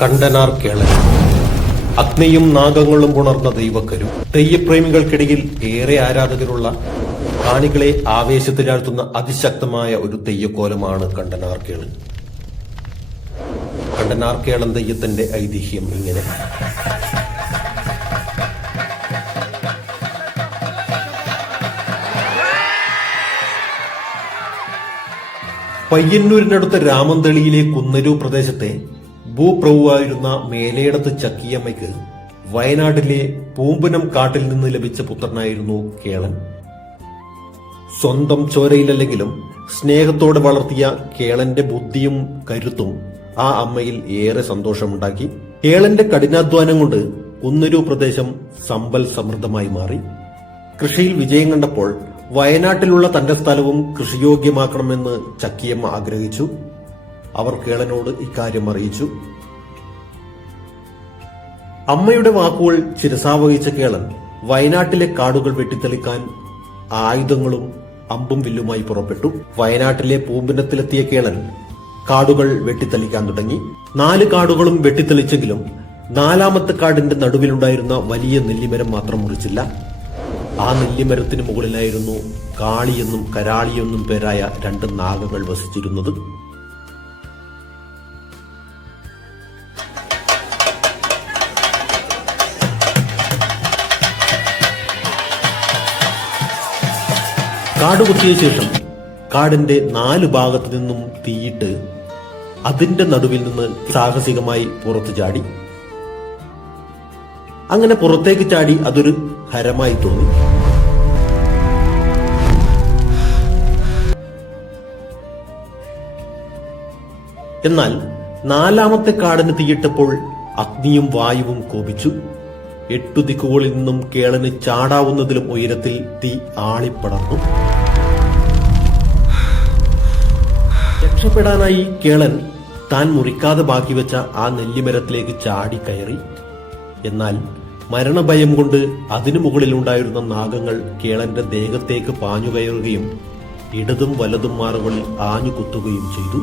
കണ്ടനാർ കേളൻ. അഗ്നിയും നാഗങ്ങളും ഉണർന്ന ദൈവക്കരു. തെയ്യപ്രേമികൾക്കിടയിൽ ഏറെ ആരാധകരുള്ള, കാണികളെ ആവേശത്തിലാഴ്ത്തുന്ന അതിശക്തമായ ഒരു തെയ്യക്കോലമാണ് കണ്ടനാർ കേളൻ. കണ്ടനാർ കേളൻ തെയ്യത്തിന്റെ ഐതിഹ്യം ഇങ്ങനെ. പയ്യന്നൂരിനടുത്ത രാമന്തളിയിലെ കുന്നരു പ്രദേശത്തെ ഭൂപ്രഭുവായിരുന്ന മേലേടത്ത് ചക്കിയമ്മയ്ക്ക് വയനാട്ടിലെ പൂമ്പുനം കാട്ടിൽ നിന്ന് ലഭിച്ച പുത്രനായിരുന്നു കേളൻ. സ്വന്തം ചോരയിലല്ലെങ്കിലും സ്നേഹത്തോടെ വളർത്തിയ കേളന്റെ ബുദ്ധിയും കരുത്തും ആ അമ്മയിൽ ഏറെ സന്തോഷമുണ്ടാക്കി. കേളന്റെ കഠിനാധ്വാനം കൊണ്ട് കുന്നരു പ്രദേശം സമ്പൽ സമൃദ്ധമായി മാറി. കൃഷിയിൽ വിജയം കണ്ടപ്പോൾ വയനാട്ടിലുള്ള തന്റെ സ്ഥലവും കൃഷിയോഗ്യമാക്കണമെന്ന് ചക്കിയമ്മ ആഗ്രഹിച്ചു. അവർ കേളനോട് ഇക്കാര്യം അറിയിച്ചു. അമ്മയുടെ വാക്കുകൾ ശിരസാവഹിച്ച കേളൻ വയനാട്ടിലെ കാടുകൾ വെട്ടിത്തെളിക്കാൻ ആയുധങ്ങളും അമ്പും വില്ലുമായി പുറപ്പെട്ടു. വയനാട്ടിലെ പൂമ്പിനത്തിലെത്തിയ കേളൻ കാടുകൾ വെട്ടിത്തെളിക്കാൻ തുടങ്ങി. 4 കാടുകളും വെട്ടിത്തെളിച്ചെങ്കിലും 4ാമത്തെ കാടിന്റെ നടുവിലുണ്ടായിരുന്ന വലിയ നെല്ലിമരം മാത്രം മുറിച്ചില്ല. ആ നെല്ലിമരത്തിന് മുകളിലായിരുന്നു കാളിയെന്നും കരാളിയെന്നും പേരായ 2 നാഗങ്ങൾ വസിച്ചിരുന്നത്. കാടുകുത്തിയ ശേഷം കാടിന്റെ 4 ഭാഗത്തു നിന്നും തീയിട്ട് അതിന്റെ നടുവിൽ നിന്ന് സാഹസികമായി പുറത്തു ചാടി. അങ്ങനെ പുറത്തേക്ക് ചാടി അതൊരു ഹരമായി തോന്നി. എന്നാൽ 4ാമത്തെ കാടിന് തീയിട്ടപ്പോൾ അഗ്നിയും വായുവും കോപിച്ചു. 8 ദിക്കുകളിൽ നിന്നും കേളന് ചാടാവുന്നതിലും ഉയരത്തിൽ തീ ആളിപ്പടർന്നു. രക്ഷപ്പെടാനായി കേളൻ താൻ മുറിക്കാതെ ബാക്കി വെച്ച ആ നെല്ലിമരത്തിലേക്ക് ചാടി കയറി. എന്നാൽ മരണഭയം കൊണ്ട് അതിനു മുകളിലുണ്ടായിരുന്ന നാഗങ്ങൾ കേളന്റെ ദേഹത്തേക്ക് പാഞ്ഞു കയറുകയും ഇടതും വലതും മാറുകളിൽ ആഞ്ഞു കുത്തുകയും ചെയ്തു.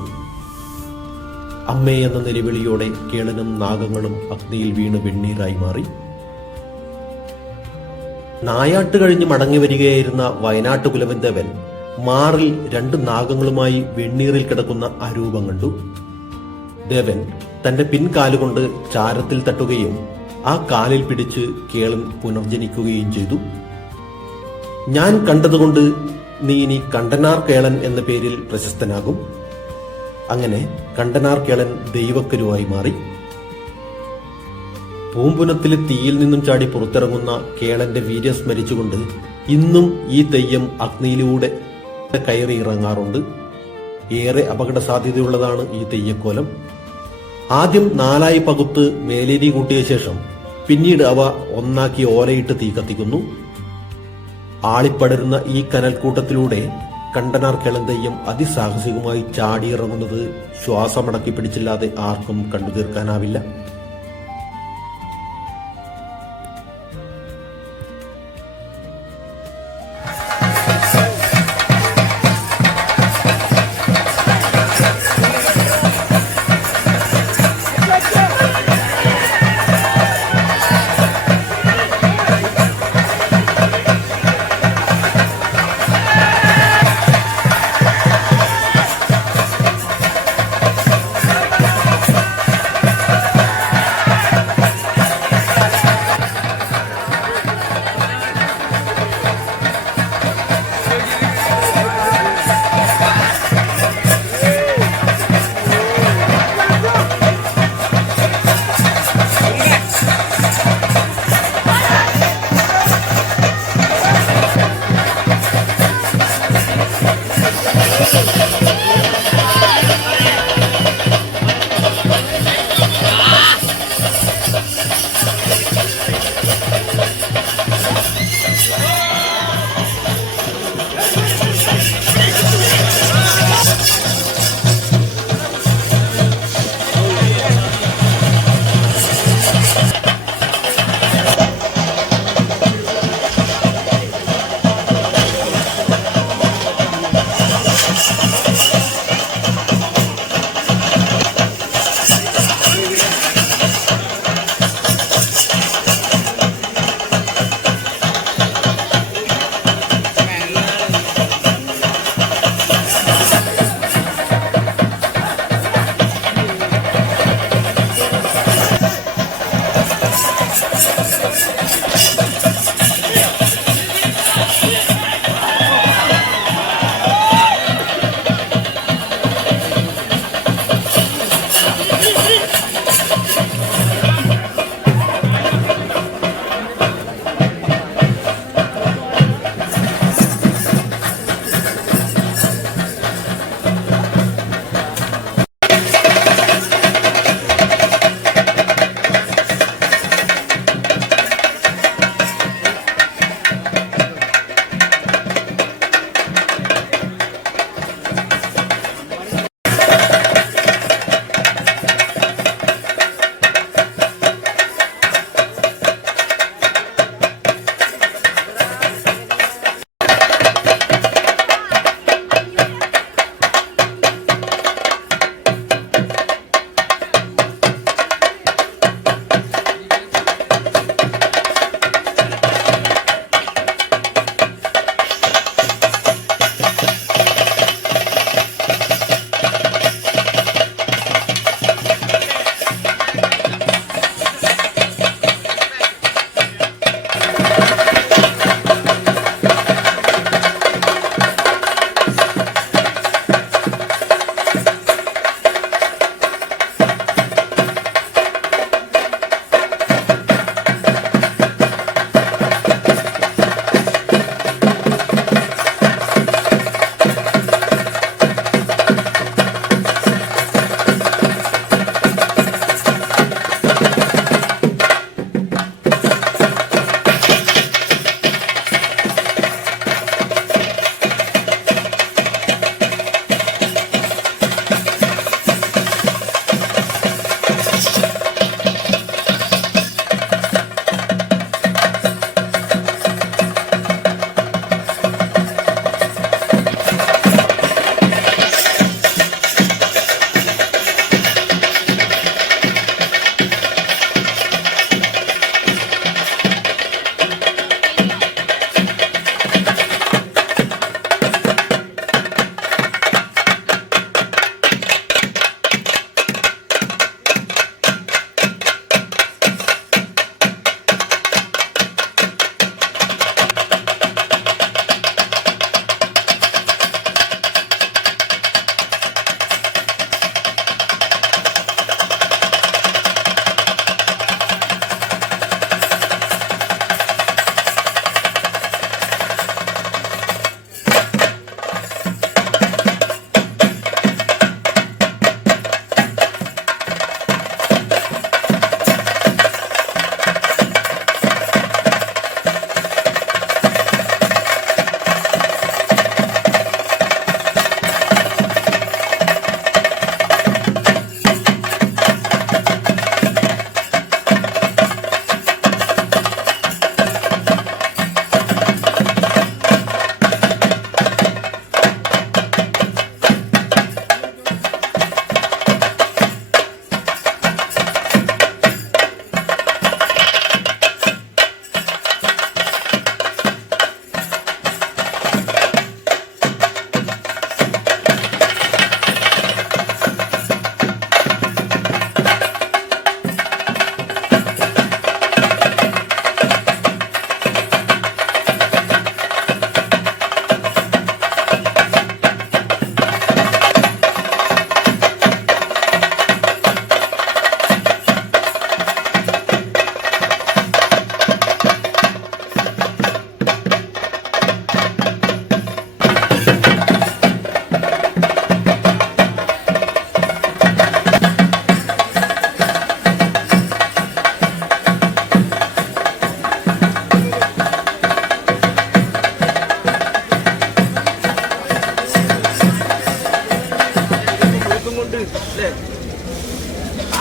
അമ്മേ എന്ന നിലവിളിയോടെ കേളനും നാഗങ്ങളും അഗ്നിയിൽ വീണ് വെണ്ണീറായി മാറി. നായാട്ട് കഴിഞ്ഞ് മടങ്ങി വരികയായിരുന്ന വയനാട്ടു കുലവൻ ദേവൻ മാറിൽ 2 നാഗങ്ങളുമായി വെണ്ണീറിൽ കിടക്കുന്ന ആ രൂപം കണ്ടു. ദേവൻ തന്റെ പിൻകാലുകൊണ്ട് ചാരത്തിൽ തട്ടുകയും ആ കാലിൽ പിടിച്ച് കേളൻ പുനർജനിക്കുകയും ചെയ്തു. ഞാൻ കണ്ടതുകൊണ്ട് നീ ഇനി കണ്ടനാർ കേളൻ എന്ന പേരിൽ പ്രശസ്തനാകും. അങ്ങനെ കണ്ടനാർ കേളൻ ദൈവക്കരുവായി മാറി. പൂമ്പുനത്തിലെ തീയിൽ നിന്നും ചാടി പുറത്തിറങ്ങുന്ന കേളന്റെ വീര്യം സ്മരിച്ചുകൊണ്ട് ഇന്നും ഈ തെയ്യം അഗ്നിയിലൂടെ കയറി ഇറങ്ങാറുണ്ട്. ഏറെ അപകട സാധ്യതയുള്ളതാണ് ഈ തെയ്യക്കോലം. ആദ്യം 4ആയി പകുത്ത് മേലേരി കൂട്ടിയ ശേഷം പിന്നീട് അവ ഒന്നാക്കി ഓലയിട്ട് തീ കത്തിക്കുന്നു. ആളിപ്പടരുന്ന ഈ കനൽക്കൂട്ടത്തിലൂടെ കണ്ടനാർ കേളൻ തെയ്യം അതിസാഹസികമായി ചാടിയിറങ്ങുന്നത് ശ്വാസമടക്കി പിടിച്ചില്ലാതെ ആർക്കും കണ്ടു തീർക്കാനാവില്ല.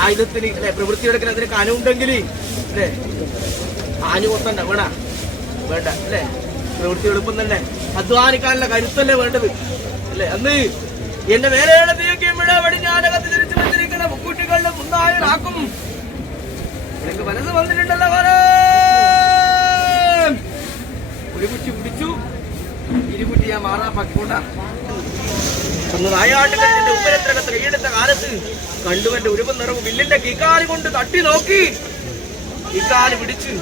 ആയുധത്തിന് അല്ലെ പ്രവൃത്തിയെടുക്കാൻ അതിന് കനമുണ്ടെങ്കിൽ അല്ലെ ആഞ്ഞു കൊത്തണ്ട വേണ വേണ്ട അല്ലെ പ്രവൃത്തി എളുപ്പം തന്നെ അധ്വാനിക്കാനുള്ള കരുത്തല്ലേ വേണ്ടത് അല്ലെ അന്ന് എന്റെ വേലയുടെ തീയൊക്കെ വഴി ഞാനകത്ത് തിരിച്ചു വെച്ചിരിക്കുന്ന മുക്കുട്ടികളുടെ മുന്നായനാക്കും എനിക്ക് മനസ്സ് വന്നിട്ടുണ്ടല്ലോ ഒരു കുറ്റി പിടിച്ചു ഇരുകുറ്റി ഞാൻ മാറാപ്പാക്കിക്കൊണ്ട അന്ന് നായാട്ട് കഴിഞ്ഞിട്ട് ഉപ്പരത്തിനകത്ത് കൈയെടുത്ത കാലത്ത് കണ്ടുവന്റെ ഉരുവം നിറവ് വില്ലിന്റെ കീക്കാലി കൊണ്ട് തട്ടി നോക്കി കീക്കാലി പിടിച്ച്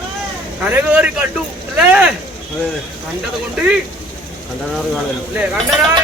കരകേറി കണ്ടു അല്ലേ കണ്ടത് കൊണ്ട് അല്ലേ കണ്ടനാറ്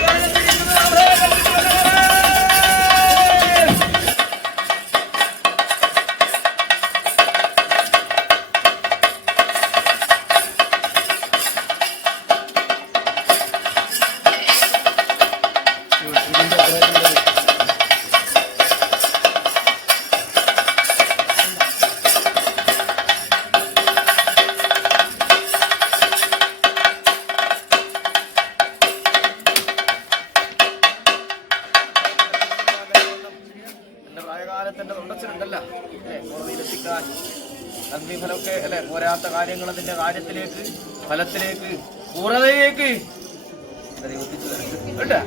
പ്രായകാലത്തിന്റെ തൊണ്ടച്ചിലുണ്ടല്ലോ അല്ലെ കോടതിയിലെത്തിക്കാൻ അഗ്നിഫലമൊക്കെ അല്ലെ പോരാത്ത കാര്യങ്ങൾ അതിന്റെ കാര്യത്തിലേക്ക് ഫലത്തിലേക്ക് പൂർണ്ണതയിലേക്ക് കേട്ടാ